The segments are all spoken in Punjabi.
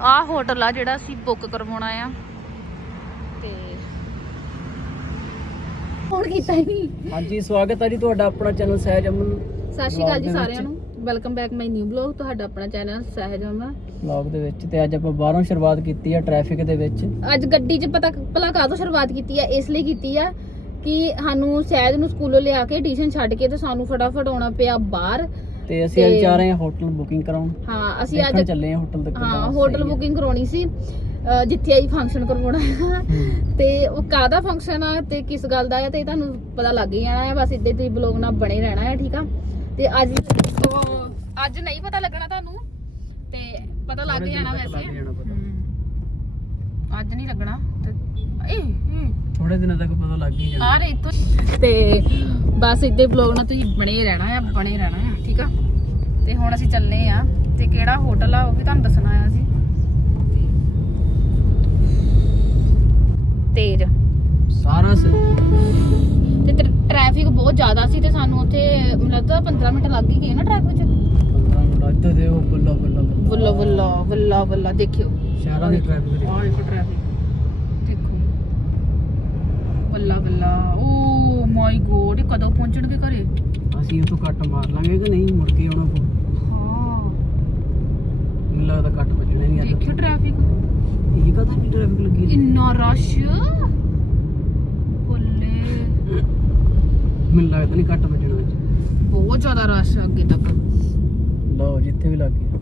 ਆਹ ਹੋਟਲ ਆ ਜਿਹੜਾ ਅਸੀਂ ਬੁੱਕ ਕਰਵਾਉਣਾ ਆ। ਤੇ ਹੁਣ ਕੀਤਾ ਹੀ ਹਾਂਜੀ ਸਵਾਗਤ ਹੈ ਜੀ ਤੁਹਾਡਾ ਆਪਣਾ ਚੈਨਲ ਸਹਿਜ ਅਮਨ ਸਤਿ ਸ਼੍ਰੀ ਅਕਾਲ ਜੀ ਸਾਰਿਆਂ। ਨੂੰ। Welcome back my new blog ਤੁਹਾਡਾ ਆਪਣਾ ਚੈਨਲ ਸਹਿਜਮ ਵਲੌਗ ਦੇ ਵਿੱਚ ਤੇ ਅੱਜ ਆਪਾਂ ਬਾਹਰੋਂ ਸ਼ੁਰੂਆਤ ਕੀਤੀ ਆ ਟ੍ਰੈਫਿਕ ਦੇ ਵਿੱਚ। ਅੱਜ ਗੱਡੀ 'ਚ ਪਤਾ ਭਲਾ ਕਾਹਤੋਂ ਸ਼ੁਰੂਆਤ ਕੀਤੀ ਆ ਇਸ ਲਈ ਕੀਤੀ ਆ ਕਿ ਸਾਨੂੰ ਸਹਿਜ ਨੂੰ ਸਕੂਲੋਂ ਲਿਆ ਕੇ ਟਿਊਸ਼ਨ ਛੱਡ ਕੇ ਤੇ ਸਾਨੂੰ ਫਟਾਫਟ ਆਉਣਾ ਪਿਆ ਬਾਹਰ। ਤੇ ਅਸੀਂ ਅੱਜ ਜਾ ਰਹੇ ਹਾਂ ਹੋਟਲ ਬੁਕਿੰਗ ਕਰਾਉਣ। ਹਾਂ ਅਸੀਂ ਅੱਜ ਚੱਲੇ ਹਾਂ ਹੋਟਲ ਤੱਕ ਹਾਂ ਹੋਟਲ ਬੁਕਿੰਗ ਕਰਾਉਣੀ ਸੀ। ਜਿੱਥੇ ਅਸੀਂ ਫੰਕਸ਼ਨ ਕਰਵਾਉਣਾ ਤੇ ਉਹ ਕਾਹਦਾ ਫੰਕਸ਼ਨ ਆ ਤੇ ਕਿਸ ਗੱਲ ਦਾ ਆ ਤੇ ਤੁਹਾਨੂੰ ਪਤਾ ਲੱਗ ਹੀ ਜਾਣਾ ਹੈ ਬਸ ਇੱਦਾਂ ਤੁਸੀਂ ਬਲੌਗ ਨਾਲ ਬਣੇ ਰਹਿਣਾ ਹੈ ਠੀਕ ਆ? ਤੇ ਅੱਜ ਅੱਜ ਨਹੀਂ ਪਤਾ ਲੱਗਣਾ ਤੁਹਾਨੂੰ। ਤੇ ਪਤਾ ਲੱਗ ਜਾਣਾ ਵੈਸੇ। ਅੱਜ ਨਹੀਂ ਲੱਗਣਾ। ਤੇ ਏ ਏ ਥੋੜੇ ਦਿਨਾਂ ਤੱਕ ਪਤਾ ਲੱਗ ਹੀ ਜਾਣਾ। ਆ ਰਹੇ ਇੱਥੋਂ। ਤੇ ਬਸ ਇੱਦਾਂ ਬਲੌਗ ਨਾਲ ਤੁਸੀਂ ਬਣੇ ਰਹਿਣਾ ਆ ਬਣੇ ਰਹਿਣਾ ਆ। ਤੇ ਹੁਣ ਅਸੀਂ ਚੱਲੇ ਆ ਤੇ ਕਿਹੜਾ ਹੋਟਲ ਆ ਉਹ ਵੀ ਤੁਹਾਨੂੰ ਦੱਸਣਾ ਆ ਅਸੀਂ ਤੇਜ। ਸਾਰਾ ਸ- ਤੇ ਟ੍ਰੈਫਿਕ ਬਹੁਤ ਜ਼ਿਆਦਾ ਸੀ ਤੇ ਸਾਨੂੰ ਉੱਥੇ ਲੱਗਦਾ 15 ਮਿੰਟ ਲੱਗ ਹੀ ਗਏ ਨਾ ਟ੍ਰੈਫਿਕ 'ਚ। 15 ਮਿੰਟ ਇੱਧਰ ਦੇ ਉਹ ਬੱਲਾ ਬੱਲਾ ਵੱਲਾ ਵੱਲਾ ਵੱਲਾ ਵੱਲਾ ਦੇਖਿਓ। ਸ਼ਹਿਰਾਂ ਦੀ ਟ੍ਰੈਫਿਕ ਦੇਖੋ। ਟ੍ਰੈਫਿਕ ਦੇਖੋ ਵੱਲਾ ਵੱਲਾ ਓ ਮਾਈ ਗੋਡ ਕਦੋਂ ਪਹੁੰਚਣਗੇ ਘਰੇ? ਅਸੀਂ ਉਹ ਤੋਂ ਕੱਟ ਮਾਰ ਲਾਂਗੇ ਕਿ ਨਹੀਂ ਮੁੜ ਕੇ ਆਉਣਾ ਪਊ। ਲੱਗਦਾ ਕੱਟ ਵੱਜਣਾ ਨਹੀਂ ਅੱਜ। ਦੇਖਿਓ ਟ੍ਰੈਫਿਕ ਇਹ ਕਦਾ ਨਹੀਂ ਟ੍ਰੈਫਿਕ ਲੱਗੀ ਹੈ? ਇੰਨਾ ਰਸ਼ ਬੱਲੇ। ਮੈਨੂੰ ਲੱਗਦਾ ਨਹੀਂ ਕੱਟ ਵੱਜਣਾ ਅੱਜ। ਬਹੁਤ ਜ਼ਿਆਦਾ ਰਸ਼ ਆ ਅੱਗੇ ਤੱਕ। ਲਓ ਜਿੱਥੇ ਵੀ ਲੱਗ ਗਿਆ।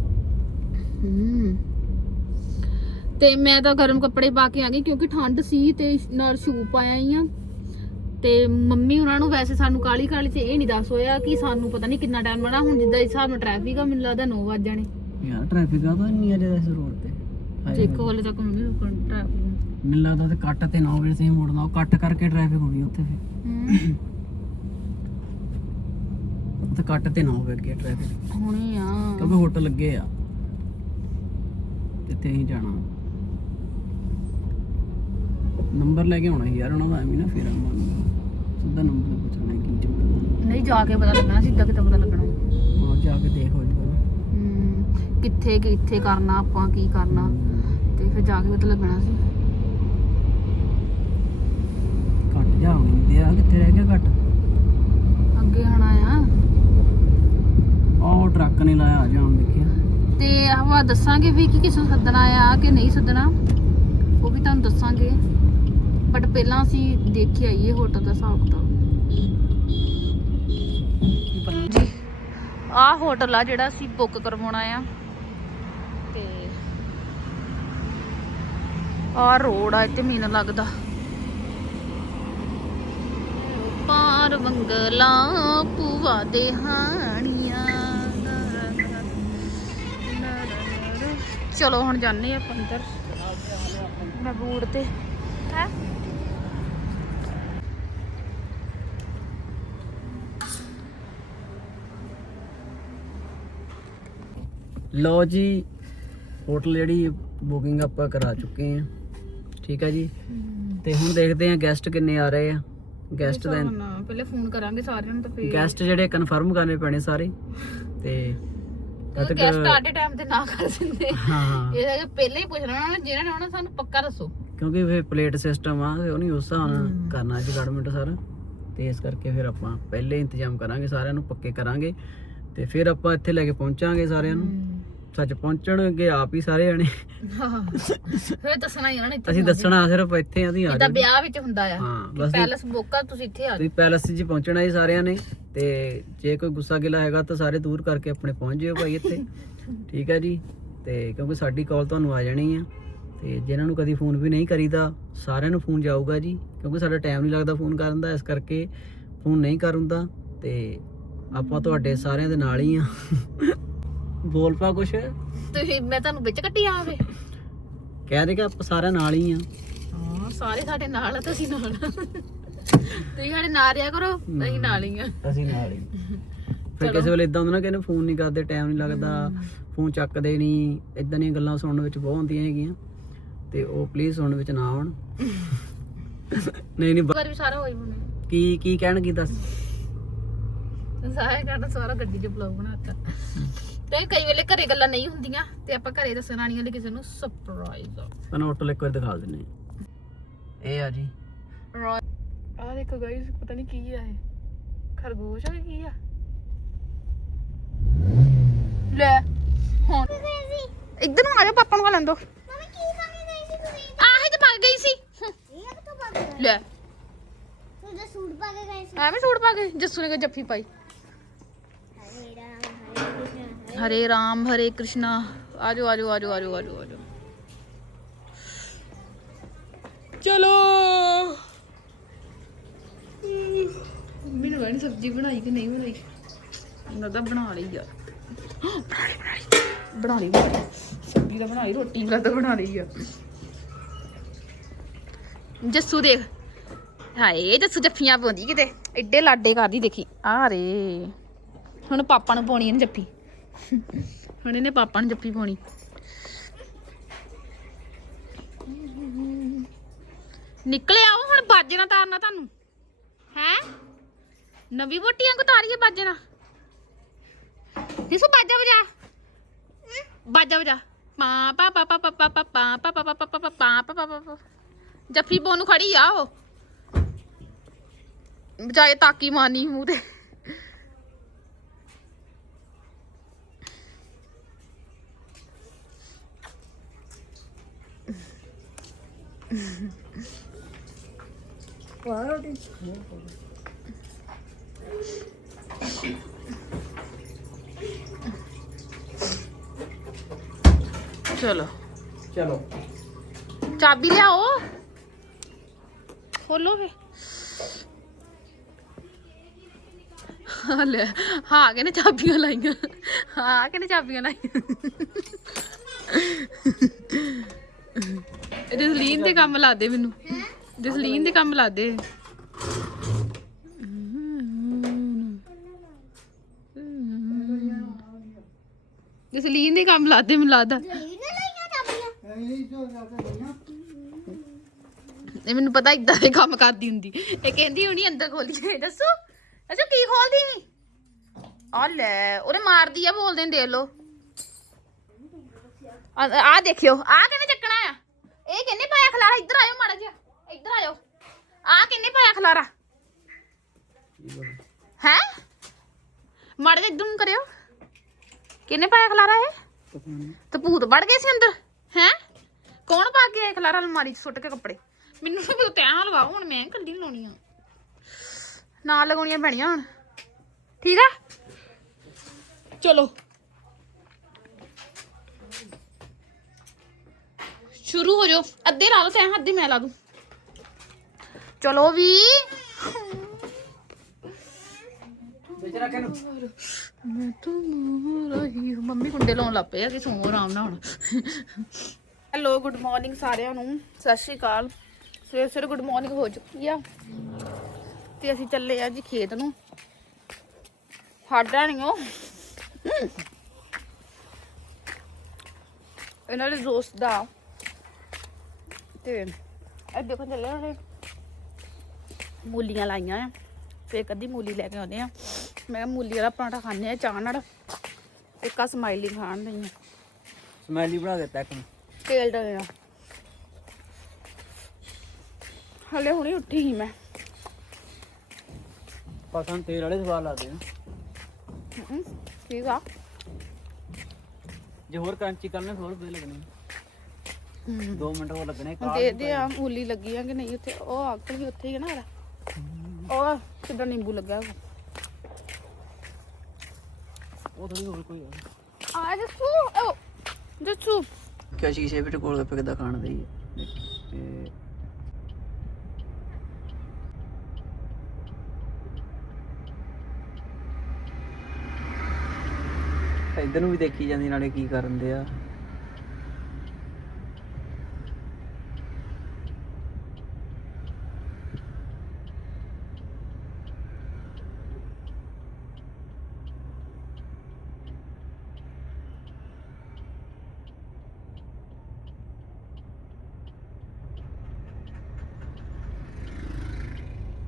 ਹਮ ਤੇ ਮੈਂ ਤਾਂ ਗਰਮ ਕੱਪੜੇ ਪਾ ਕੇ ਆ ਗਈ ਕਿਉਂਕਿ ਠੰਡ ਸੀ ਤੇ ਨਾਲ ਸ਼ੂ ਪਾਇਆ ਹੀ ਆ। ਤੇ ਮੰਮੀ ਉਹਨਾਂ ਨੂੰ ਵੈਸੇ ਸਾਨੂੰ ਕਾਲੀ ਕਾਲੀ ਚ ਇਹ ਨਹੀਂ ਦੱਸ ਹੋਇਆ ਕਿ ਸਾਨੂੰ ਪਤਾ ਨਹੀਂ ਕਿੰਨਾ ਟਾਈਮ ਬਣਾ ਹੁਣ ਜਿੱਦਾਂ ਇਸ ਹਿਸਾਬ ਨਾਲ ਟ੍ਰੈਫਿਕ ਆ ਮੈਨੂੰ ਲੱਗਦਾ 9 ਵਜ ਜਾਣੇ। ਯਾਰ ਟ੍ਰੈਫਿਕ ਆ ਤਾਂ ਨਹੀਂ ਅਜੇ ਇਸ ਰੋਡ ਤੇ। ਹਾਏ ਦੇਖੋ ਹਲੇ ਤੱਕ ਮੰਮੀ ਰੁਕਣ ਟ੍ਰੈਫਿਕ ਮੈਨੂੰ ਲੱਗਦਾ ਤੇ ਕੱਟ ਤੇ 9 ਵਜੇ ਸੇ ਮੁੜਨਾ ਉਹ ਕੱਟ ਕਰਕੇ ਟ੍ਰੈਫਿਕ ਹੋਣੀ ਉੱਥੇ ਫਿਰ। ਉੱਥੇ ਕੱਟ ਤੇ 9 ਵਜੇ ਟ੍ਰੈਫਿਕ ਹੁਣੇ ਆ। ਕਿਉਂਕਿ ਹੋਟਲ ਲੱਗੇ ਆ। ਤੇ ਹੀ ਜਾਣਾ। ਨੰਬਰ ਲੈ ਕੇ ਆਉਣਾ ਸੀ ਯਾਰ ਉਹਨਾਂ ਦਾ ਐਵੇਂ ਨਾ ਫਿਰ ਆਵਾਂਗੇ ਸਿੱਧਾ ਨੰਬਰ ਪੁੱਛਣਾ ਹੈ ਕੀ ਚੱਕਰ ਨਹੀਂ ਜਾ ਕੇ ਪਤਾ ਲੱਗਣਾ ਸਿੱਧਾ ਕਿਤੇ ਪਤਾ ਲੱਗਣਾ। ਆ ਜਾ ਕੇ ਦੇਖ ਹੋ ਹਮ, ਕਿੱਥੇ ਕਿੱਥੇ ਕਰਨਾ ਆਪਾਂ ਕੀ ਕਰਨਾ। ਤੇ ਫਿਰ ਜਾ ਕੇ ਪਤਾ ਲੱਗਣਾ ਸੀ। ਘੱਟ ਜਾ ਹੋਣੀ ਤੇ ਆ ਕਿੱਥੇ ਰਹਿ ਗਿਆ ਘੱਟ। ਅੱਗੇ ਆਣਾ ਆ ਉਹ ਟਰੱਕ ਨੇ ਲਾਇਆ ਜਾਮ ਦੇਖਿਆ। ਤੇ ਆਹ ਦੱਸਾਂਗੇ ਵੀ ਕਿ ਕਿਸ ਸੱਦਣਾ ਆ ਕਿ ਨਹੀਂ ਸੱਦਣਾ। ਉਹ ਵੀ ਤੁਹਾਨੂੰ ਦੱਸਾਂਗੇ। ਬਟ ਪਹਿਲਾਂ ਅਸੀਂ ਦੇਖ ਕੇ ਆਈਏ ਹੋਟਲ ਦਾ ਹਿਸਾਬ ਕਿਤਾਬ। ਜੀ ਆਹ ਹੋਟਲ ਆ ਜਿਹੜਾ ਅਸੀਂ ਬੁੱਕ ਕਰਵਾਉਣਾ ਆ ਤੇ ਆਹ ਰੋਡ ਆ ਇੱਥੇ ਮੈਨੂੰ ਲੱਗਦਾ। ਪਾਰ ਵੰਗਲਾ ਪੂਵਾ ਦੇ ਹਾਣੀਆਂ। ਚਲੋ ਹੁਣ ਜਾਣੇ ਆਪਾਂ ਅੰਦਰ। ਮੈਂ ਬੂੜ ਤੇ। ਹੈ? ਲਓ ਜੀ ਹੋਟਲ ਜਿਹੜੀ ਬੁਕਿੰਗ ਆਪਾਂ ਕਰਾ ਚੁੱਕੇ ਹਾਂ। ਠੀਕ ਹੈ ਜੀ? ਤੇ ਹੁਣ ਦੇਖਦੇ ਹਾਂ ਗੈਸਟ ਕਿੰਨੇ ਆ ਰਹੇ ਆ। ਗੈਸਟ ਦਾ ਪਹਿਲੇ ਫੋਨ ਕਰਾਂਗੇ ਸਾਰਿਆਂ ਨੂੰ ਤਾਂ ਫੇਰ ਗੈਸਟ ਜਿਹੜੇ ਕਨਫਰਮ ਕਰਨੇ ਪੈਣੇ ਸਾਰੇ। ਤੇ ਤਦ ਗੈਸਟ ਆਟੇ ਟਾਈਮ ਤੇ ਨਾ ਕਰ ਦਿੰਦੇ। ਹਾਂ ਇਹ ਤਾਂ ਪਹਿਲੇ ਹੀ ਨੇ ਜਿਹਨਾਂ ਨੇ ਆਉਣਾ ਸਾਨੂੰ ਪੱਕਾ ਦੱਸੋ। ਕਿਉਂਕਿ ਫਿਰ ਪਲੇਟ ਸਿਸਟਮ ਆ ਉਹ ਨਹੀਂ ਉਸ ਹਿਸਾਬ ਨਾਲ। ਕਰਨਾ ਜਗਾੜਮੈਂਟ ਸਾਰਾ। ਤੇ ਇਸ ਕਰਕੇ ਫਿਰ ਆਪਾਂ ਪਹਿਲੇ ਇੰਤਜ਼ਾਮ ਕਰਾਂਗੇ ਸਾਰਿਆਂ ਨੂੰ ਪੱਕੇ ਕਰਾਂਗੇ। ਤੇ ਫਿਰ ਆਪਾਂ ਇੱਥੇ ਲੈ ਕੇ ਪਹੁੰਚਾਂਗੇ ਸਾਰਿਆਂ ਨੂੰ। ਸੱਚ ਪਹੁੰਚਣਗੇ ਆਪ ਹੀ ਸਾਰੇ ਜਣੇ। ਫਿਰ ਦੱਸਣਾ ਹੀ ਉਹਨਾਂ ਨੇ ਇੱਥੇ ਅਸੀਂ ਦੱਸਣਾ ਸਿਰਫ ਇੱਥੇ ਆ ਦੀ ਆ ਜਿੱਦਾਂ। ਵਿਆਹ ਵਿੱਚ ਹੁੰਦਾ ਆ। ਹਾਂ ਪੈਲਸ ਬੁੱਕ ਆ ਤੁਸੀਂ ਇੱਥੇ ਆ ਤੁਸੀਂ ਪੈਲਸ 'ਚ ਪਹੁੰਚਣਾ ਹੀ ਸਾਰਿਆਂ ਨੇ ਤੇ ਜੇ ਕੋਈ ਗੁੱਸਾ ਗਿਲਾ ਹੈਗਾ ਤਾਂ ਸਾਰੇ ਦੂਰ ਕਰਕੇ ਆਪਣੇ ਪਹੁੰਚ ਜਿਓ ਭਾਈ ਇੱਥੇ। ਠੀਕ ਹੈ ਜੀ। ਤੇ ਕਿਉਂਕਿ ਸਾਡੀ ਕਾਲ ਤੁਹਾਨੂੰ ਆ ਜਾਣੀ ਆ। ਤੇ ਜਿਨ੍ਹਾਂ ਨੂੰ ਕਦੀ ਫੋਨ ਵੀ ਨਹੀਂ ਕਰੀਦਾ ਸਾਰਿਆਂ ਨੂੰ ਫੋਨ ਜਾਊਗਾ ਜੀ। ਕਿਉਂਕਿ ਸਾਡਾ ਟਾਈਮ ਨਹੀਂ ਲੱਗਦਾ ਫੋਨ ਕਰਨ ਦਾ ਇਸ ਕਰਕੇ ਫੋਨ ਨਹੀਂ ਕਰੂੰਦਾ। ਤੇ ਆਪਾਂ ਤੁਹਾਡੇ ਸਾਰਿਆਂ ਦੇ ਨਾਲ ਹੀ ਆ। ਬੋਲ ਪਾ ਕੁਛ। ਤੁਸੀਂ ਮੈਂ ਤੁਹਾਨੂੰ ਵਿੱਚ ਕੱਟੀ ਆਵੇ ਕਹਿ ਦੇ ਕਿ ਆਪਾਂ ਸਾਰਿਆਂ ਨਾਲ ਹੀ ਆ। ਹਾਂ ਸਾਰੇ ਸਾਡੇ ਨਾਲ ਆ ਤੁਸੀਂ ਨਾਲ ਤੁਸੀਂ ਸਾਡੇ ਨਾਲ ਰਿਆ ਕਰੋ ਅਸੀਂ ਨਾਲ ਹੀ ਆ। ਅਸੀਂ ਨਾਲ ਹੀ। ਫਿਰ ਕਿਸੇ ਵੇਲੇ ਇਦਾਂ ਹੁੰਦਾ ਨਾ ਕਿ ਇਹਨੂੰ ਫੋਨ ਨਹੀਂ ਕਰਦੇ ਟਾਈਮ ਨਹੀਂ ਲੱਗਦਾ ਫੋਨ ਚੱਕਦੇ ਨਹੀਂ ਇਦਾਂ ਦੀਆਂ ਗੱਲਾਂ ਸੁਣਨ ਵਿੱਚ ਬਹੁਤ ਹੁੰਦੀਆਂ ਹੈਗੀਆਂ। ਤੇ ਉਹ ਪਲੀਜ਼ ਸੁਣਨ ਵਿੱਚ ਨਾ ਆਉਣ। ਨਹੀਂ ਨਹੀਂ ਬ- ਵਾਰ ਵੀ ਸਾਰਾ ਹੋਈ ਹੁਣ। ਕੀ ਕੀ ਕਹਿਣ ਕੀ ਦੱਸ। ਸਾਰੇ ਕਹਿੰਦਾ ਸਾਰਾ ਗੱਡੀ 'ਚ ਬਲੌਗ ਬਣਾਤਾ। ਤੇ ਕਈ ਵੇਲੇ ਘਰੇ ਗੱਲਾਂ ਨਹੀਂ ਹੁੰਦੀਆਂ ਤੇ ਆਪਾਂ ਘਰੇ ਦੱਸਣ ਆਣੀਆਂ ਲਈ ਕਿਸੇ ਨੂੰ ਸਰਪ੍ਰਾਈਜ਼ ਆ। ਤੁਹਾਨੂੰ ਆਟੋ ਇੱਕ ਵਾਰ ਦਿਖਾ ਦਿੰਨੇ। ਇਹ ਆ ਜੀ। ਆ ਦੇਖੋ ਗਾਇਸ ਪਤਾ ਨਹੀਂ ਕੀ ਆ ਇਹ। ਖਰਗੋਸ਼ ਆ ਕਿ ਕੀ ਆ? ਲੈ ਹੁਣ। ਇੱਧਰ ਨੂੰ ਆ ਜਾ ਪਾਪਾ ਨੂੰ ਖਾ ਲੈਂਦੋ ਆਹੀ ਤਾਂ ਪੱਕ ਗਈ ਸੀ। ਹਮ, ਲੈ ਐਵੇਂ ਸੂਟ ਪਾ ਕੇ ਜੱਸੂ ਨੇ ਕੋਈ ਜੱਫੀ ਪਾਈ। ਹਰੇ ਰਾਮ ਹਰੇ ਕ੍ਰਿਸ਼ਨਾ। ਆਜੋ ਆਜੋ ਆਜੋ ਆਜੋ ਆਜੋ ਆਜੋ। ਚਲੋ। ਮੰਮੀ ਨੇ ਕਹਿੰਦੀ ਸਬਜ਼ੀ ਬਣਾਈ ਕਿ ਨਹੀਂ ਬਣਾਈ? ਲੱਗਦਾ ਬਣਾ ਲਈ ਆ। ਬਣਾ ਲਈ ਬਣਾ ਲਈ। ਬਣਾ ਲਈ ਬਣਾ ਲਈ। ਸਬਜ਼ੀ ਤਾਂ ਬਣਾ ਲਈ ਰੋਟੀ ਲੱਗਦਾ ਬਣਾ ਲਈ ਆ। ਜੱਸੂ ਦੇਖ। ਹਾਏ ਜੱਸੂ ਜੱਫੀਆਂ ਪਾਉਂਦੀ ਕਿਤੇ। ਐਡੇ ਲਾਡੇ ਕਰਦੀ ਦੇਖੀ। ਆ ਰੇ। ਹੁਣ ਪਾਪਾ ਨੂੰ ਪਾਉਣੀ ਇਹਨੇ ਜੱਫੀ। ਹੁਣ ਇਹਨੇ ਪਾਪਾ ਨੂੰ ਜੱਫੀ ਪਾਉਣੀ ਨਿਕਲੇ ਆਓ ਹੁਣ ਬਾਜਣਾ ਤਾਰਨਾ ਤੁਹਾਨੂੰ ਹੈ ਨਵੀਂ ਵੋਟੀਆਂ ਕੋ ਤਾਰੀਏ ਬਾਜਣਾ ਦਿਸੂ ਬਾਜਾ ਵਜਾ ਬਾਜਾ ਵਜਾ ਪਾ ਪਾ ਪਾ ਪਾ ਪਾ ਪਾ ਪਾ ਪਾ ਪਾ ਪਾ ਪਾ ਪਾ ਪਾ ਪਾ ਪਾ ਪਾ ਪਾ ਜੱਫੀ ਪਾਉਣ ਖੜੀ ਆ ਉਹ ਬਜਾਏ ਤਾਕੀ ਮਾਰਨੀ ਮੂੰਹ ਤੇ ਚਲੋ। ਚਲੋ। ਚਾਬੀ ਲਿਆਓ। ਖੋਲੋ ਫੇ ਹਾਂ ਲੈ। ਹਾਂ ਕਿਨੇ ਚਾਬੀਆਂ ਲਾਈਆਂ। ਹਾਂ ਕਿਨੇ ਚਾਬੀਆਂ ਲਾਈਆਂ। ਜਸਲੀਨ ਦੇ ਕੰਮ ਲਾ ਦੇ ਮੈਨੂੰ। ਜਸਲੀਨ ਦੇ ਕੰਮ ਲਾ ਦੇ। ਜਸਲੀਨ ਦੇ ਕੰਮ ਲਾ ਦੇ, ਮੈਨੂੰ ਲੱਗਦਾ। ਇਹ ਮੈਨੂੰ ਪਤਾ ਇਦਾਂ ਦੇ ਕੰਮ ਕਰਦੀ ਹੁੰਦੀ। ਇਹ ਕਹਿੰਦੀ ਹੁਣੀ ਅੰਦਰ ਖੋਲੀਏ, ਦੱਸੋ। ਅੱਛਾ, ਕੀ ਖੋਲਦੀ? ਆ ਲੈ, ਉਹਨੇ ਮਾਰਦੀ ਆ, ਬੋਲਦੇ ਨੇ ਦੇਖ ਲੋ ਆ ਦੇਖਿਓ, ਆ ਕਿੰਨੇ ਇਹ ਕਿੰਨੇ ਪਾਇਆ ਖਲਾਰਾ? ਇੱਧਰ ਆਇਓ ਮਾੜਾ ਜਿਹਾ। ਇੱਧਰ ਆਇਓ ਆ ਕਿੰਨੇ ਪਾਇਆ ਖਲਾਰਾ? ਹੈ? ਮਾੜਾ ਜਿਹਾ ਇੱਧਰ ਕਰਿਓ। ਕਿੰਨੇ ਪਾਇਆ ਖਲਾਰਾ ਇਹ? ਤੇ ਭੂਤ ਵੜ ਗਏ ਸੀ ਅੰਦਰ। ਹੈ? ਕੌਣ ਪਾ ਕੇ ਆਇਆ ਖਲਾਰਾ ਅਲਮਾਰੀ 'ਚ ਸੁੱਟ ਕੇ ਕੱਪੜੇ? ਮੈਨੂੰ ਵੀ ਤੈਂ ਲਵਾਓ ਹੁਣ, ਮੈਂ ਕੱਲੀ ਲਾਉਣੀ ਆ। ਨਾਲ ਲਗਾਉਣੀਆਂ ਪੈਣੀਆਂ ਹੁਣ। ਠੀਕ ਆ? ਚਲੋ। ਸ਼ੁਰੂ ਹੋ ਜਾਓ। ਅੱਧੇ ਲਾ ਲਓ ਤੈਂ ਅੱਧੇ ਮੈਂ ਲਾ ਦੂੰ। ਚਲੋ ਵੀ। ਰੱਖ ਇਹਨੂੰ। ਮੈਂ ਤਾਂ ਮਰ ਰਹੀ ਹੂੰ। ਮੰਮੀ ਕੁੰਡੇ ਲਾਉਣ ਲੱਗ ਪਏ ਆ ਕਿ ਸੌਂ ਆਰਾਮ ਨਾਲ ਹੁਣ ਹੈਲੋ ਗੁੱਡ ਮਾਰਨਿੰਗ ਸਾਰਿਆਂ ਨੂੰ। ਸਤਿ ਸ਼੍ਰੀ ਅਕਾਲ। ਸਵੇਰੇ ਸਵੇਰੇ ਗੁੱਡ ਮਾਰਨਿੰਗ ਹੋ ਚੁੱਕੀ ਆ। ਤੇ ਅਸੀਂ ਚੱਲੇ ਆ ਜੀ ਖੇਤ ਨੂੰ। ਸਾਡਾ ਨਹੀਂ ਉਹ। ਇਹਨਾਂ ਦੇ ਦੋਸਤ ਦਾ। ਤੇ ਇਹ ਦੇਖੋ ਚੱਲੇ ਉਹਨੇ ਮੂਲੀਆਂ ਲਾਈਆਂ ਆ। ਫੇਰ ਕਦੀ ਮੂਲੀ ਲੈ ਕੇ ਆਉਂਦੇ ਆ। ਮੈਂ ਮੂਲੀ ਵਾਲਾ ਪਰਾਂਠਾ ਖਾਣੇ ਆ ਚਾਹ ਨਾਲ। ਇੱਕ ਆ ਸਮਾਈਲੀ ਖਾਣ ਲਈ ਆ। ਸਮੈਲੀ ਬਣਾ ਦਿੱਤਾ ਇੱਕ ਨੂੰ। ਤੇਲ ਡਲਿਆ ਹਲੇ ਹੁਣੇ ਉੱਠੀ ਸੀ ਮੈਂ। ਪਤਾ ਨੀ ਤੇਲ ਵਾਲੇ ਸਵਾਦ ਲੱਗਦੇ ਆ। ਹਮ, ਠੀਕ ਆ। ਜੇ ਹੋਰ ਕਰੰਚੀ ਕਰਨੇ ਹੋਰ ਵਧੀਆ ਲੱਗਣੇ 2 ਮਿੰਟ ਹੋਰ ਲੱਗਣੇ ਹੁਣ ਦੇਖਦੇ ਆ ਮੂਲੀ ਲੱਗੀ ਆ ਕਿ ਨਹੀਂ ਉੱਥੇ ਉਹ ਆਕੜ ਵੀ ਉੱਥੇ ਹੀ ਹੈ ਨਾ ਉਹਦਾ ਉਹ ਕਿੱਦਾਂ ਨਿੰਬੂ ਲੱਗਾ ਹੋਇਆ। ਉਹ ਥੋੜੀ ਹੋਰ ਕੋਈ ਆ। ਜੱਸੂ ਓ ਜੱਸੂ। ਕਿਆ ਸ਼ੀਸ਼ੇ ਵਿੱਚ ਕੋਲ ਗੱਪੇ ਕਿੱਦਾਂ ਖਾਣ ਦੇ ਤੇ ਇਧਰ ਨੂੰ ਵੀ ਦੇਖੀ ਜਾਂਦੀ ਨਾਲੇ ਕੀ ਕਰਨ ਦੇ ਆ।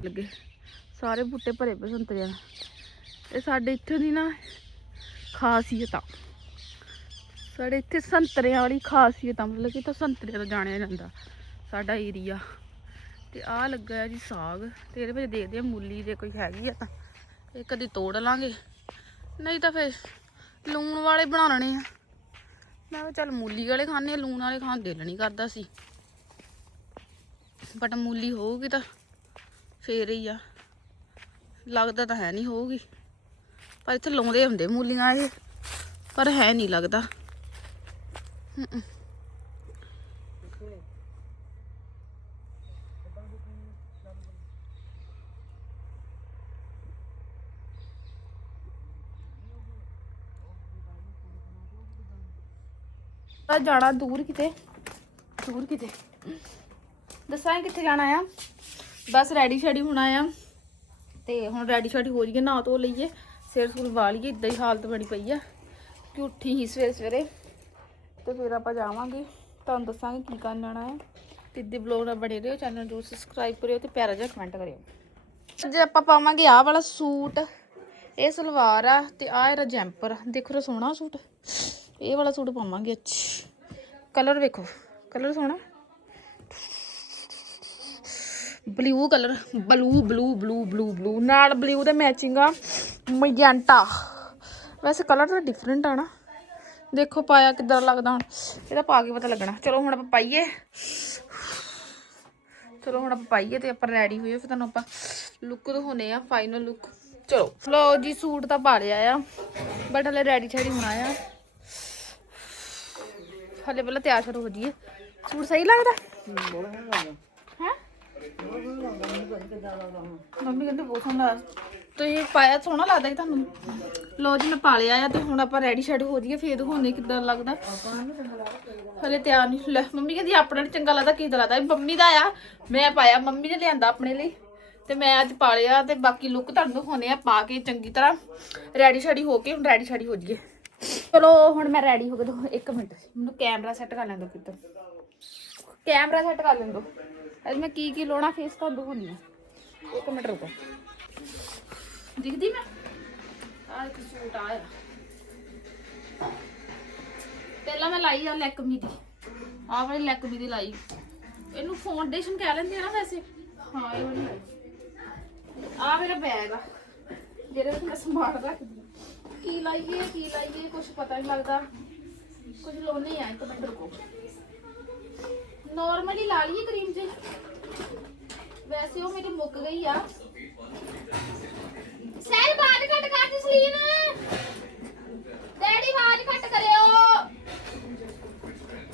ਲੱਗੇ। ਸਾਰੇ ਬੂਟੇ ਭਰੇ ਪਏ ਸੰਤਰਿਆਂ ਨਾਲ ਇਹ ਸਾਡੇ ਇੱਥੇ ਦੀ ਨਾ ਖਾਸੀਅਤ ਆ। ਸਾਡੇ ਇੱਥੇ ਸੰਤਰਿਆਂ ਵਾਲੀ ਖਾਸੀਅਤ ਆ, ਮਤਲਬ ਕਿ ਤਾਂ ਸੰਤਰੇ ਦਾ ਜਾਣਿਆ ਜਾਂਦਾ, ਸਾਡਾ ਏਰੀਆ ਤੇ ਆਹ ਲੱਗਾ ਹੈ ਜੀ ਸਾਗ। ਤੇ ਇਹਦੇ ਵਿੱਚ ਦੇਖਦੇ ਆ ਮੂਲੀ ਜੇ ਕੋਈ ਹੈਗੀ ਆ ਤਾਂ। ਇਹ ਕਦੀ ਤੋੜ ਲਾਂਗੇ। ਨਹੀਂ ਤਾਂ ਫਿਰ ਲੂਣ ਵਾਲੇ ਬਣਾ ਲੈਣੇ ਆ। ਮੈਂ ਕਿਹਾ ਚੱਲ ਮੂਲੀ ਵਾਲੇ ਖਾਣੇ ਲੂਣ ਵਾਲੇ ਖਾਣ ਦਿਲ ਨਹੀਂ ਕਰਦਾ ਸੀ। ਬਟ ਮੂਲੀ ਹੋਊਗੀ ਤਾਂ ਫੇਰ ਹੀ ਆ। ਲੱਗਦਾ ਤਾਂ ਹੈ ਨਹੀਂ ਹੋਊਗੀ। ਪਰ ਇੱਥੇ ਲਾਉਂਦੇ ਹੁੰਦੇ ਮੂਲੀਆਂ ਇਹ, ਪਰ ਹੈ ਨਹੀਂ ਲੱਗਦਾ। ਆ ਜਾਣਾ ਦੂਰ ਕਿਤੇ ਦੂਰ ਕਿਤੇ। ਦੱਸਾਂ ਕਿੱਥੇ ਜਾਣਾ ਆ? ਬਸ ਰੈਡੀ ਸ਼ੈਡੀ ਹੋਣਾ ਆ। ਤੇ ਹੁਣ ਰੈਡੀ ਸ਼ੈਡੀ ਹੋ ਜਾਈਏ ਨਾ ਧੋ ਲਈਏ, ਸਿਰ ਸੁਰ ਵਾ ਲਈਏ ਇਦਾਂ ਹੀ ਹਾਲਤ ਬਣੀ ਪਈ ਆ। ਕਿ ਉੱਠੀ ਹੀ ਸਵੇਰੇ ਸਵੇਰੇ। ਤੇ ਫਿਰ ਆਪਾਂ ਜਾਵਾਂਗੇ। ਤੁਹਾਨੂੰ ਦੱਸਾਂਗੇ ਕੀ ਕਰਨ ਲੈਣਾ ਹੈ ਤੇ ਦੇ ਬਲੌਗ ਨਾਲ ਬਣੇ ਰਹੋ ਚੈਨਲ ਨੂੰ ਸਬਸਕ੍ਰਾਈਬ ਕਰਿਓ ਤੇ ਪਿਆਰਾ ਜਿਹਾ ਕਮੈਂਟ ਕਰਿਓ। ਜੇ ਆਪਾਂ ਪਾਵਾਂਗੇ ਆਹ ਵਾਲਾ ਸੂਟ। ਇਹ ਸਲਵਾਰ ਆ ਤੇ ਆਹ ਇਹਦਾ ਜੈਂਪਰ ਦੇਖੋ ਰ ਸੋਹਣਾ ਸੂਟ। ਇਹ ਵਾਲਾ ਸੂਟ ਪਾਵਾਂਗੇ, ਅੱਛਾ। ਕਲਰ ਵੇਖੋ। ਕਲਰ ਸੋਹਣਾ। Blue colour blue blue blue blue blue ਨਾਲ ਬਲੂ ਦੇ ਮੈਚਿੰਗ ਆ ਮੈਜੈਂਟਾ ਵੈਸੇ ਕਲਰ ਤਾਂ ਡਿਫਰੈਂਟ ਆ ਨਾ। ਦੇਖੋ ਪਾਇਆ ਕਿੱਦਾਂ ਲੱਗਦਾ ਹੁਣ। ਇਹਦਾ ਪਾ ਕੇ ਪਤਾ ਲੱਗਣਾ। ਚਲੋ ਹੁਣ ਆਪਾਂ ਪਾਈਏ। ਚਲੋ ਹੁਣ ਆਪਾਂ ਪਾਈਏ ਤੇ ਆਪਾਂ ਰੈਡੀ ਹੋਈਏ। ਫਿਰ ਤੁਹਾਨੂੰ ਆਪਾਂ ਲੁੱਕ ਦਿਖਾਉਨੇ ਆ ਫਾਈਨਲ ਲੁੱਕ ਚਲੋ। ਲਓ ਜੀ, ਸੂਟ ਤਾਂ ਪਾ ਲਿਆ ਆ। ਬਟ ਹਲੇ ਰੈਡੀ ਛੜੀ ਹੋਣਾ ਆ। ਹਲੇ ਪਹਿਲਾਂ ਤਿਆਰ ਸ਼ੁਰੂ ਹੋ ਜਾਈਏ। ਸੂਟ ਸਹੀ ਲੱਗਦਾ? ਮੰਮੀ ਕਹਿੰਦੇ ਬਹੁਤ ਸੋਹਣਾ ਤੁਸੀਂ ਪਾਇਆ ਸੋਹਣਾ ਲੱਗਦਾ ਕਿ ਤੁਹਾਨੂੰ? ਲੋ ਜੀ, ਮੈਂ ਪਾ ਲਿਆ ਆ ਤੇ ਹੁਣ ਆਪਾਂ ਰੈਡੀ ਸ਼ੈਡ ਹੋ ਜਾਈਏ, ਫੇਰ ਦਿਖਾਉਂਦੇ ਕਿੱਦਾਂ ਲੱਗਦਾ। ਹਲੇ ਤਿਆਰ ਨਹੀਂ, ਲੈ, ਮੰਮੀ ਕਹਿੰਦੀ ਆਪਣਾ ਨੀ ਚੰਗਾ ਲੱਗਦਾ, ਕਿਦਾਂ ਲੱਗਦਾ? ਇਹ ਮੰਮੀ ਦਾ ਆ, ਮੈਂ ਪਾਇਆ, ਮੰਮੀ ਨੇ ਲਿਆਂਦਾ ਆਪਣੇ ਲਈ। ਤੇ ਮੈਂ ਅੱਜ ਪਾ ਲਿਆ ਤੇ ਬਾਕੀ ਲੁੱਕ ਤੁਹਾਨੂੰ ਦਿਖਾਉਣੇ ਆ ਪਾ ਕੇ ਚੰਗੀ ਤਰ੍ਹਾਂ ਰੈਡੀ ਸ਼ੈਡੀ ਹੋ ਕੇ, ਹੁਣ ਰੈਡੀ ਸ਼ੈਡੀ ਹੋ ਜਾਈਏ। ਚਲੋ, ਹੁਣ ਮੈਂ ਰੈਡੀ ਹੋ ਗਈ ਇੱਕ ਮਿੰਟ। ਮੈਨੂੰ ਕੈਮਰਾ ਸੈੱਟ ਕਰ ਲੈਣ ਦਿਓ ਕਿਤੇ ਕੈਮਰਾ ਸੈੱਟ ਕਰ ਲੈਣ ਦਿਓ। ਅੱਜ ਮੈਂ ਕੀ ਕੀ ਲਾਉਣਾ ਫੇਸ ਤੁਹਾਨੂੰ ਦਿਖਾਉਣੀ ਆ। ਇੱਕ ਮਿੰਟ ਰੁਕੋ। ਦਿਖਦੀ ਮੈਂ? ਆਹ ਇੱਕ ਸੂਟ ਆਇਆ ਪਹਿਲਾਂ ਮੈਂ ਲਾਈ ਆ ਲੈਕਮੀ ਦੀ। ਆਹ ਵਾਲੀ ਲੈਕਮੀ ਦੀ ਲਾਈ। ਇਹਨੂੰ ਫਾਊਂਡੇਸ਼ਨ ਕਹਿ ਲੈਂਦੇ ਆ ਨਾ ਵੈਸੇ। ਹਾਂ, ਇਹ ਵਾਲੀ ਆ ਮੇਰਾ ਬੈਗ ਆ। ਜਿਹਦੇ ਵਿੱਚ ਮੈਂ ਸਮਾਨ ਰੱਖਦੀ ਕੀ ਲਾਈਏ ਕੀ ਲਾਈਏ ਕੁਝ ਪਤਾ ਨਹੀਂ ਲੱਗਦਾ। ਕੁਝ ਲਾਉਣੇ ਆ। ਇੱਕ ਮਿੰਟ ਰੁਕੋ। ਨਾਰਮਲੀ ਲਾ ਲਈਏ ਕਰੀਮ ਜੀ। ਵੈਸੇ ਉਹ ਮੇਰੀ ਮੁੱਕ ਗਈ ਆ। ਸੈਰ ਬਾਅਦ ਘਟ ਕਰ ਜਸਲੀਨ। ਡੈਡੀ ਬਾਅਦ ਘਟ ਕਰਿਓ।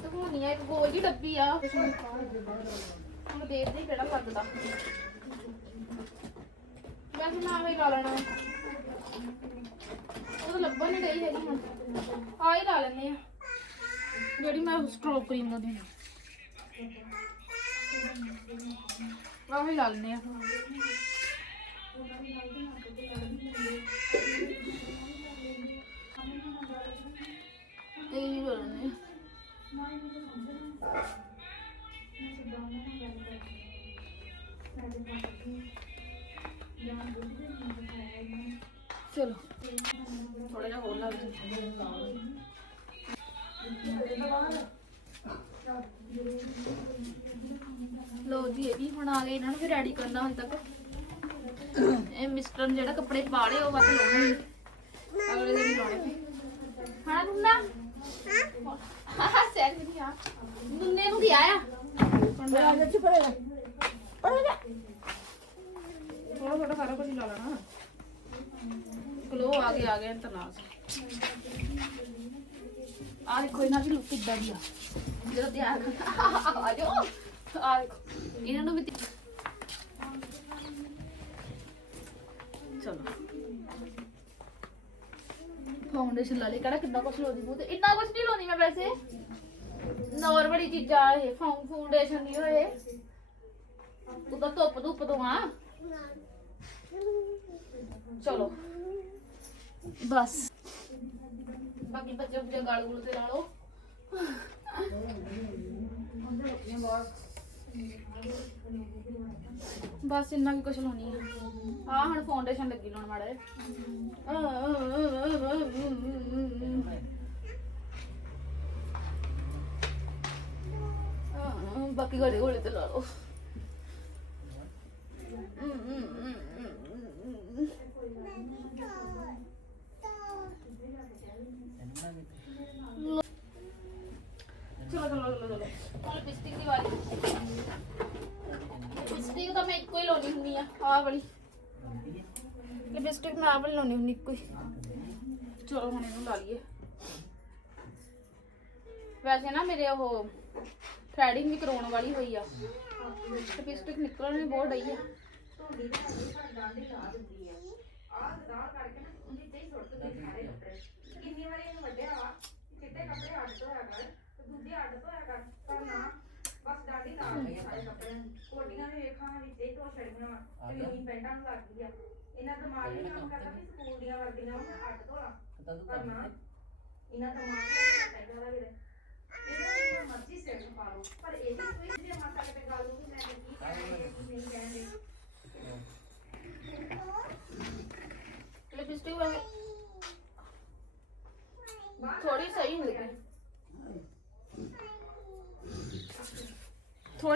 ਤੇ ਹੋਣੀ ਆ ਇੱਕ ਗੋਲ ਜੀ ਡੱਬੀ ਆ। ਹੁਣ ਦੇਖਦੇ ਕਿਹੜਾ ਲੱਗਦਾ। ਵੈਸੇ ਨਾ ਵੀ ਲਾ ਲੈਣਾ। ਉਹ ਤਾਂ ਲੱਭਣ ਨਹੀਂ ਰਹੀ ਹੈਗੀ ਹੁਣ। ਆ ਹੀ ਲਾ ਲੈਨੇ ਆ। ਜਿਹੜੀ ਮੈਂ ਸਟ੍ਰੋਕ ਕਰੀਮ ਦਾ ਦੇਣਾ ਆਹ ਲਾ ਲੈਨੇ ਆ। ਇਹ ਹੀ ਚਲੋ। ਥੋੜਾ ਜਿਹਾ ਹੋਰ ਲਾ ਦਿੰਦੇ ਲੋ ਜੀ ਇਹ ਵੀ ਹੁਣ ਆ ਗਏ ਇਹਨਾਂ ਨੂੰ ਵੀ ਰੈਡੀ ਕਰਨਾ ਹੁਣ ਤੱਕ। ਇਹ ਮਿਸਟਰ ਨੇ ਜਿਹੜਾ ਕੱਪੜੇ ਪਾ ਲਏ ਉਹ ਬਸ ਲਾਉਣੇ ਅਗਲੇ ਦਿਨ ਲਾਉਣੇ। ਫਿਰ ਹਾਂ ਨੁੰਨਾ ਹਾਂ ਵੀ ਨਹੀਂ ਆ। ਨੁੰਨੇ ਨੂੰ ਗਿਆ ਆ ਥੋੜਾ ਥੋੜਾ ਸਾਰਾ ਕੁਝ ਲਾ ਲੈਣਾ। ਗਲੋ ਆ ਗਿਆ ਆ ਗਿਆ ਇੰਤਨਾਸ ਆ ਦੇਖੋ, ਇਹਨਾਂ ਦੀ ਲੁੱਕ ਕਿੱਦਾਂ ਦੀ ਆ। ਜਿਹੜਾ ਤਿਆਰ ਆ ਜਾਓ। ਆ ਦੇਖੋ, ਇਹਨਾਂ ਨੂੰ ਵੀ ਚਲੋ। ਫਾਊਂਡੇਸ਼ਨ ਲਾ ਲਈ। ਕਿਹੜਾ ਕਿੰਨਾ ਕੁਛ ਲਾਉਂਦੀ ਮੂੰਹ ਤੇ ਇੰਨਾ ਕੁਛ ਨਹੀਂ ਲਾਉਂਦੀ ਮੈਂ ਵੈਸੇ। ਨਾਰਮਲੀ ਚੀਜ਼ਾਂ ਇਹ। ਫਾਊਂਡੇਸ਼ਨ ਨਹੀਂ ਹੋਏ। ਤੂੰ ਤਾਂ ਧੁੱਪ ਧੁੱਪ ਤੋਂ ਆ। ਚਲੋ। ਬਸ। ਬਾਕੀ ਬੱਚੇ ਬੁੱਚੇ ਗਾਲ ਗੁਲ ਤੇ ਲਾ ਲਓ। ਬਸ ਇੰਨਾ ਵੀ ਕੁਛ ਲਾਉਣੀ ਆ। ਆ ਹੁਣ ਫਾਊਂਡੇਸ਼ਨ ਲੱਗੀ ਲਾਉਣ ਮਾੜਾ ਬਾਕੀ ਗੋਲੇ ਗੋਲੇ ਤੇ ਲਾ ਲਓ। ਇੱਕੋ ਹੀ ਲਾਉਣੀ ਹੁੰਦੀ ਆ, ਆਹ ਵਾਲੀ। ਲਿਪਸਟਿਕ ਮੈਂ ਆਹ ਵਾਲੀ ਲਾਉਣੀ ਹੁੰਦੀ, ਇੱਕੋ ਹੀ। ਚਲੋ, ਹੁਣ ਇਹਨੂੰ ਲਾ ਲਈਏ। ਵੈਸੇ ਨਾ ਮੇਰੇ ਉਹ ਥ੍ਰੈਡਿੰਗ ਵੀ ਕਰਾਉਣ ਵਾਲੀ ਹੋਈ ਆ। ਲਿਪਸਟਿਕ ਨਿਕਲਣ ਵੀ ਬਹੁਤ ਡਈ ਆ। ਇਹਨਾਂ ਦਿਮਾਗ ਨਹੀਂ ਕੰਮ ਕਰਦਾ ਵੀ ਸਕੂਲ ਦੀਆਂ ਵਰਦੀਆਂ ਮੈਂ ਅੱਡ ਧੋਲਾ। ਪਰ ਨਾ ਇਹਨਾਂ ਦਾ ਦਿਮਾਗ ਨਹੀਂ ਪੈਂਦਾ ਦਾ ਵੀਰੇ ਇਹਨਾਂ ਨੂੰ ਮਰਜ਼ੀ ਸਿਰ ਨੂੰ ਪਾ ਲਓ ਪਰ ਇਹ ਵੀ ਕੋਈ ਜੇ ਮਾਤਾ ਕਿਤੇ ਗੱਲ ਨੂੰ ਮੈਂ ਕੀ ਕਹਿੰਦੇ ਕੀ ਨਹੀਂ ਕਹਿੰਦੇ ਲਿਪਸਟਿਕ ਵੈਸੇ ਥੋੜੀ ਸਹੀ ਨਹੀਂ ਲੱਗੀ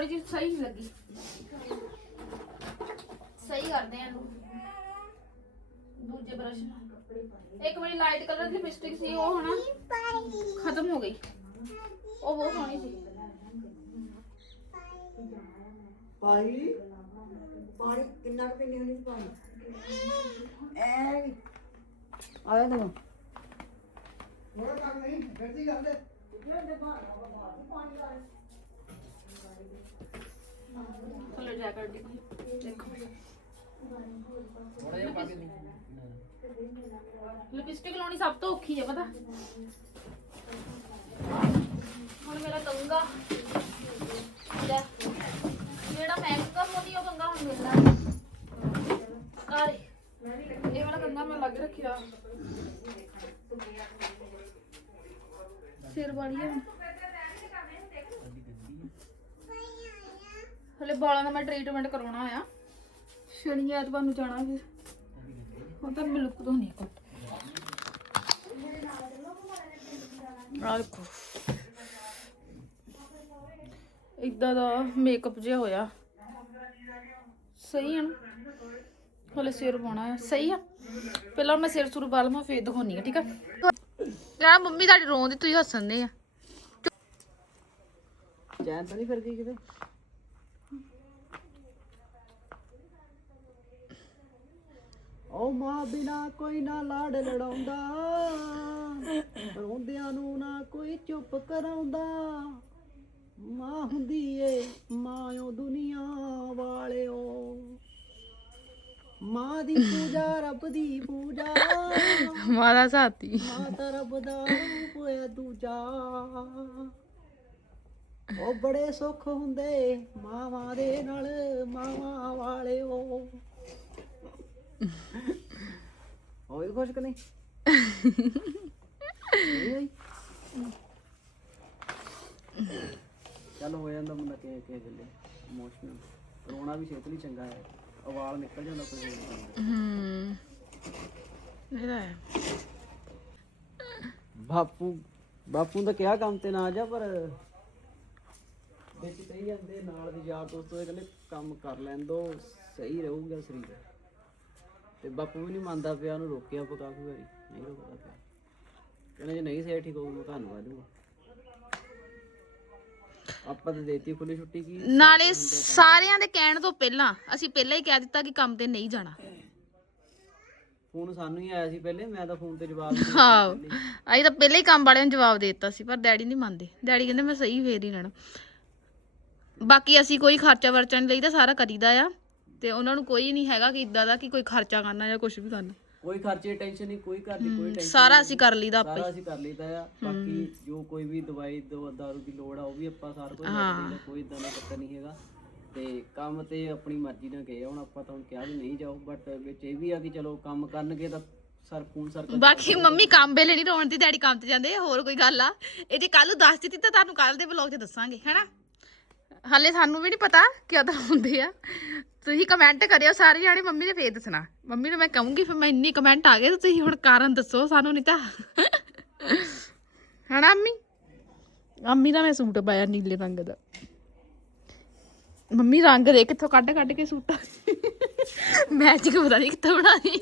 ਥੋੜੀ ਜਿਹੀ ਸਹੀ ਨਹੀਂ ਲੱਗੀ। ਸਹੀ ਕਰਦੇ ਆ ਇਹਨੂੰ। ਦੂਜੇ ਬ੍ਰਸ਼ ਨਾਲ। ਇੱਕ ਮੇਰੀ ਲਾਈਟ ਕਲਰ ਦੀ ਲਿਪਸਟਿਕ ਸੀ ਉਹ ਹਨਾ ਖਤਮ ਹੋ ਗਈ। ਉਹ ਬਹੁਤ ਸੋਹਣੀ ਸੀ। ਪਾਈ ਪਾਣੀ ਕਿੰਨਾ ਕੁ ਪੀਣੀ ਹੁੰਦੀ ਸੀ ਪਾਣੀ ਐ ਵੀ। ਆਇਆ ਨਾ ਕਲਰ ਜੈਕਟ ਦੀ ਦੇਖੋ। ਲਿਪਸਟਿਕ ਲਾਉਣੀ ਸਭ ਤੋਂ ਔਖੀ ਹੈ ਪਤਾ? ਹੁਣ ਮੇਰਾ ਕੰਗਾ ਲੈ। ਜਿਹੜਾ ਮਹਿੰਗਾ ਮੋਦੀ ਉਹ ਕੰਗਾ ਹੁਣ ਮਿਲਦਾ। ਆਰੇ। ਇਹ ਵਾਲਾ ਕੰਗਾ ਮੈਂ ਲੱਗ ਰੱਖਿਆ। ਸਿਰ ਵਾਲੀ ਹੈ ਹਲੇ ਵਾਲਾਂ ਦਾ ਮੈਂ ਟ੍ਰੀਟਮੈਂਟ ਕਰਾਉਣਾ ਆ। ਸ਼ਨੀ ਐਤਵਾਰ ਨੂੰ ਜਾਣਾ ਫਿਰ ਹੁਣ ਤਾਂ ਮੈਂ ਤੋਂ ਨਹੀਂ ਕੱਟ ਆ ਇਦਾਂ ਦਾ ਮੇਕਅਪ ਜਿਹਾ ਹੋਇਆ। ਸਹੀ ਹੈ ਨਾ? ਹਲੇ ਸਿਰ ਪਾਉਣਾ ਹੈ ਸਹੀ ਆ? ਪਹਿਲਾਂ ਮੈਂ ਸਿਰ ਸੁਰ ਬਾਲ ਮੈਂ ਫੇਰ ਦਿਖਾਉਣੀ ਆ, ਠੀਕ ਆ? ਯਾ ਮੰਮੀ, ਤੁਹਾਡੀ ਰੋਂਦੀ ਤੁਸੀਂ ਹੱਸਣਦੇ ਆ। ਚੈਨ ਤਾਂ ਨਹੀਂ ਫਿਰ ਗਈ ਕਿਤੇ? ਓ ਮਾਂ ਬਿਨਾ ਕੋਈ ਨਾ ਲਾੜ ਲੜਾਉਂਦਾ ਰੋਂਦਿਆਂ ਨੂੰ ਨਾ ਕੋਈ ਚੁੱਪ ਕਰਾਉਂਦਾ। ਮਾਂ ਹੁੰਦੀ ਏ ਮਾਂ ਓ ਦੁਨੀਆ ਵਾਲਿਓ। ਮਾਂ ਦੀ ਪੂਜਾ ਰੱਬ ਦੀ ਪੂਜਾ। ਮਾਰਾ ਸਾਥੀ। ਮਾਤਾ ਰੱਬ ਦਾ ਰੂਪ ਦੂਜਾ। ਉਹ ਬੜੇ ਸੁੱਖ ਹੁੰਦੇ ਮਾਵਾਂ ਦੇ ਨਾਲ ਮਾਵਾਂ ਵਾਲਿਓ। ਹੋਈ ਖੁਸ਼ ਕਿ ਨਹੀਂ ਨਹੀਂ ਹੋਈ? ਚੱਲ ਹੋ ਜਾਂਦਾ ਬੰਦਾ ਕਿ ਕਿ ਗੱਲੇ ਇਮੋਸ਼ਨਲ ਰੋਣਾ ਵੀ ਸਿਹਤ ਲਈ ਚੰਗਾ ਹੈ ਅਵਾਲ ਨਿਕਲ ਜਾਂਦਾ ਕੋਈ ਹੋਰ ਹੂੰ ਇਹਦਾ ਹੈ ਬਾਪੂ ਬਾਪੂ ਤਾਂ ਕਿਹਾ ਕੰਮ ਤੇ ਨਾ ਜਾ ਪਰ ਵਿੱਚ ਕਹੀ ਜਾਂਦੇ ਨਾਲ ਦੇ ਯਾਰ ਦੋਸਤ ਕਹਿੰਦੇ ਕੰਮ ਕਰ ਲੈਣ ਦੋ ਸਹੀ ਰਹੂਗਾ ਸਰੀਰ ਤੇ ਬਾਪੂ ਵੀ ਨਹੀਂ ਮੰਨਦਾ ਪਿਆ ਉਹਨੂੰ ਰੋਕਿਆ ਆਪਾਂ ਕਾਫੀ ਵਾਰੀ। ਨਹੀਂ ਰੋਕਦਾ ਪਿਆ। ਕਹਿੰਦੇ ਜੇ ਨਹੀਂ ਸਿਹਤ ਠੀਕ ਹੋਊਗੀ ਮੈਂ ਤੁਹਾਨੂੰ ਆ। ਜਾਊਗਾ ਆਪਾਂ ਤਾਂ ਦੇਤੀ ਖੁੱਲੀ ਛੁੱਟੀ ਕੀ ਨਾਲੇ ਸਾਰਿਆਂ ਦੇ ਕਹਿਣ ਤੋਂ ਪਹਿਲਾਂ ਅਸੀਂ ਪਹਿਲਾਂ ਹੀ ਕਹਿ ਦਿੱਤਾ ਕਿ ਕੰਮ ਤੇ ਨਹੀਂ ਜਾਣਾ। ਫੋਨ ਸਾਨੂੰ ਹੀ ਆਇਆ ਸੀ ਪਹਿਲੇ ਮੈਂ ਤਾਂ ਫੋਨ ਤੇ ਜਵਾਬ ਨਹੀਂ ਹਾਂ ਅਸੀਂ ਤਾਂ ਪਹਿਲਾਂ ਹੀ ਕੰਮ ਵਾਲਿਆਂ ਨੂੰ ਜਵਾਬ ਦੇ ਦਿੱਤਾ ਸੀ ਪਰ ਡੈਡੀ ਨਹੀਂ ਮੰਨਦੇ। ਡੈਡੀ ਕਹਿੰਦੇ ਮੈਂ ਸਹੀ ਫੇਰ ਹੀ ਰਹਿਣਾ। ਬਾਕੀ ਅਸੀਂ ਕੋਈ ਖਰਚਾ ਵਰਚਾ ਨਹੀਂ ਲਈਦਾ ਸਾਰਾ ਕਰੀਦਾ ਆ। ਤੇ ਉਹਨਾਂ ਨੂੰ ਕੋਈ ਨਹੀਂ ਹੈਗਾ ਕਿ ਇਦਾਂ ਦਾ ਕਿ ਕੋਈ ਖਰਚਾ ਕਰਨਾ ਜਾਂ ਕੁਝ ਵੀ ਕਰਨਾ। ਕੋਈ ਖਰਚੇ ਟੈਨਸ਼ਨ ਨਹੀਂ ਕੋਈ ਘਰ ਦੀ ਕੋਈ ਟੈਨਸ਼ਨ ਸਾਰਾ ਅਸੀਂ ਕਰ ਲਈਦਾ ਆਪੇ। ਸਾਰਾ ਅਸੀਂ ਕਰ ਲਈਦਾ ਆ। ਬਾਕੀ ਜੋ ਕੋਈ ਵੀ ਦਵਾਈ ਦਵਾ- ਦਾਰੂ ਦੀ ਲੋੜ ਆ ਉਹ ਵੀ ਆਪਾਂ ਸਾਰਾ ਕਰ ਲਈਦਾ ਕੋਈ ਇਦਾਂ ਦਾ ਚੱਕਰ ਨਹੀਂ ਹੈਗਾ। ਤੇ ਕੰਮ ਤੇ ਆਪਣੀ ਮਰਜ਼ੀ ਨਾਲ ਗਏ ਹੁਣ ਆਪਾਂ ਤਾਂ ਕਿਹਾ ਵੀ ਨਹੀਂ ਜਾਓ ਬਟ ਵਿੱਚ ਇਹ ਵੀ ਆ ਕਿ ਚਲੋ ਕੰਮ ਕਰਨਗੇ ਤਾਂ ਸਰ ਖੂਨ ਸਰਕਲ ਬਾਕੀ ਮੰਮੀ ਕੰਮ ਵੇਲੇ ਨਹੀਂ ਰੋਣ ਦੀ ਡੈਡੀ ਕੰਮ ਤੇ ਜਾਂਦੇ ਹੋਰ ਕੋਈ ਗੱਲ ਆ। ਇਹਦੀ ਕੱਲ ਨੂੰ ਦੱਸ ਦਿੱਤੀ ਤਾਂ ਤੁਹਾਨੂੰ ਕੱਲ ਦੇ ਵਲੌਗ 'ਚ ਦੱਸਾਂਗੇ ਹੈਨਾ? ਹਾਲੇ ਸਾਨੂੰ ਵੀ ਨਹੀਂ ਪਤਾ ਕਿਦਾਂ ਹੁੰਦੇ ਆ। ਤੁਸੀਂ ਕਮੈਂਟ ਕਰਿਓ ਸਾਰੇ ਜਾਣੇ ਮੰਮੀ ਨੇ ਫੇਰ ਦੱਸਣਾ। ਮੰਮੀ ਨੂੰ ਮੈਂ ਕਹੂੰਗੀ ਫਿਰ ਮੈਂ ਇੰਨੀ ਕਮੈਂਟ ਆ ਗਏ ਤਾਂ ਤੁਸੀਂ ਹੁਣ ਕਾਰਨ ਦੱਸੋ ਸਾਨੂੰ ਨਹੀਂ ਤਾਂ। ਹਨਾ ਅੰਮੀ? ਅੰਮੀ ਦਾ ਮੈਂ ਸੂਟ ਪਾਇਆ ਨੀਲੇ ਰੰਗ ਦਾ। ਮੰਮੀ ਰੰਗ ਦੇ ਕਿੱਥੋਂ ਕੱਢ ਕੱਢ ਕੇ ਸੂਟਾਂ ਮੈਚਿੰਗ ਪਤਾ ਨਹੀਂ ਕਿੱਥੋਂ ਬਣਾਈ।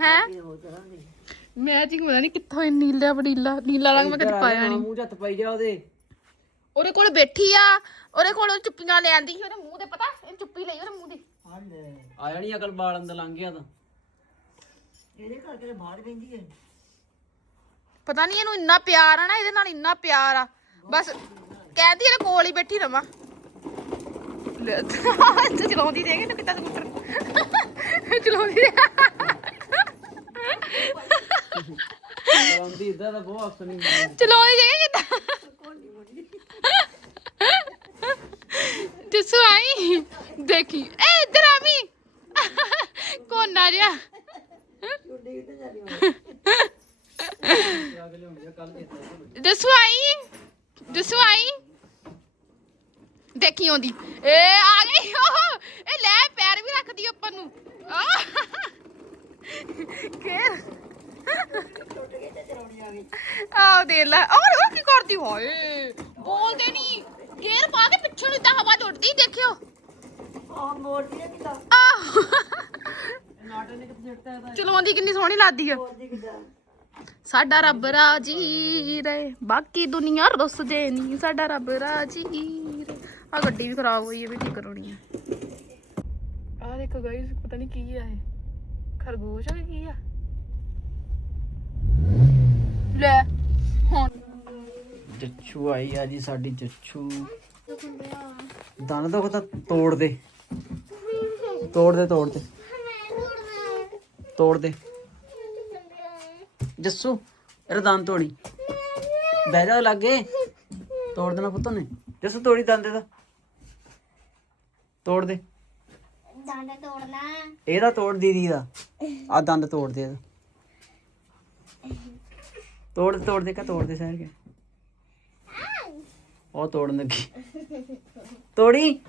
ਹੈ? ਮੈਚਿੰਗ ਪਤਾ ਨਹੀਂ ਕਿੱਥੋਂ ਇਹ ਨੀਲਾ ਬੜੀਲਾ ਨੀਲਾ ਰੰਗ ਮੈਂ ਕਦੇ ਪਾਇਆ ਨਹੀਂ ਮੂੰਹ ਜੱਤ ਪਾਈ ਜਾ ਉਹਦੇ। ਉਹਦੇ ਕੋਲ ਬੈਠੀ ਆ ਉਹਦੇ ਕੋਲ ਉਹ ਚੁੱਪੀਆਂ ਲੈ ਆਂਦੀ ਸੀ ਉਹਦੇ ਮੂੰਹ ਤੇ ਪਤਾ ਇਹ ਚੁੱਪੀ ਲਈ ਉਹਦੇ ਮੂੰਹ ਦੀ। ਆ ਲੈ। ਆ ਜਾਣੀ ਅਕਲ ਬਾਲ ਅੰਦਰ ਲੰਘ ਗਿਆ ਤਾਂ। ਇਹਦੇ ਕਰਕੇ ਤਾਂ ਬਾਹਰ ਪੈਂਦੀ ਹੈ? ਪਤਾ ਨਹੀਂ ਇਹਨੂੰ ਇੰਨਾ ਪਿਆਰ ਆ ਨਾ ਇਹਦੇ ਨਾਲ ਇੰਨਾ ਪਿਆਰ ਆ। ਬਸ ਕਹਿੰਦੀ ਇਹਦੇ ਕੋਲ ਹੀ ਬੈਠੀ ਰਵਾਂ। ਲੈ ਤੇ ਚਲਾਉਂਦੀ ਦੇਖ ਇਹਨੂੰ ਕਿੱਦਾਂ ਸਕੂਟਰ ਚਲਾਉਂਦੀ ਦੇਖ ਚਲਾਉਂਦੀ ਇਦਾਂ ਦਾ ਬਹੁਤ ਅਫਸਰ ਨਹੀਂ ਚਲਾਉਂਦੀ ਦੇਖ ਕਿੱਦਾਂ? ਜਸੂ ਆਈ। ਦੇਖੀ। ਏ ਇੱਧਰ ਆ ਵੀ। ਕੋਨਾ ਹੁਣ। ਜਸੂ ਆਈ। ਜਸੂ ਆਈ। ਦੇਖੀ ਆਉਂਦੀ। ਏ ਆ ਗਈ। ਉਹ ਇਹ ਲੈ ਪੈਰ ਵੀ ਰੱਖਦੀ ਉੱਪਰ ਨੂੰ। ਆਹ। ਘੇਰ ਆਹ ਦੇ ਲੈ। ਔਰ ਉਹ ਕੀ ਕਰਦੀ ਹੋਏ? ਬੋਲਦੇ ਨਹੀਂ ਗੇਰ ਪਾ ਕੇ ਪਿੱਛੇ ਨੂੰ ਇਦਾਂ ਹਵਾ ਚ ਉੱਡਦੀ ਦੇਖਿਓ। ਆ ਮੋੜਦੀ ਹੈ ਕਿਦਾਂ? ਆਹ। ਨਾਟੇ ਨੇ ਕਿੱਥੇ ਸਿੱਟਦਾ ਇਹਦਾ? ਚਲਾਉਂਦੀ ਕਿੰਨੀ ਸੋਹਣੀ ਲੱਗਦੀ ਆ। ਮੋੜਦੀ ਕਿਦਾਂ? ਸਾਡਾ ਰੱਬ ਰਾਜੀ ਰਹੇ। ਬਾਕੀ ਦੁਨੀਆ ਰੁੱਸ ਜੇ ਨਹੀਂ ਸਾਡਾ ਰੱਬ ਰਾਜੀ ਰਹੇ। ਆ ਗੱਡੀ ਵੀ ਖਰਾਬ ਹੋਈ ਹੈ ਵੀ ਠੀਕ ਕਰਾਉਣੀ ਆ। ਆ ਦੇਖੋ ਗਾਇਸ ਪਤਾ ਨਹੀਂ ਕੀ ਆ ਇਹ। ਖਰਗੋਸ਼ ਆ ਕੀ ਆ? ਲੈ ਹੁਣ। ਆਈ ਆ ਜੀ ਸਾਡੀ ਜੱਛੂ। ਦੰਦ ਤੋਂ ਤਾਂ ਤੋੜ ਦੇ। ਤੋੜ ਦੇ ਤੋੜ ਦੇ। ਤੋੜ ਦੇ। ਜੱਸੂ ਇਹਦਾ ਦੰਦ ਤੋੜੀ। ਬਹਿ ਜਾ ਲੱਗੇ। ਤੋੜ ਦੇਣਾ ਪੁੱਤ ਨੇ ਜੱਸੂ ਤੋੜੀ ਦੰਦ ਤੋੜ ਦੇ। ਦੰਦ ਤੋੜਨਾ। ਇਹਦਾ ਤੋੜ ਦੀਦੀ ਦਾ। ਆ ਦੰਦ ਤੋੜ ਦੇ ਇਹਦਾ। ਤੋੜ ਤੋੜ ਦੇ ਕਾ ਤੋੜ ਦੇ ਸਹਿਰ ਕੇ ਉਹ ਤੋੜਨ ਲੱਗੀ। ਤੋੜੀ?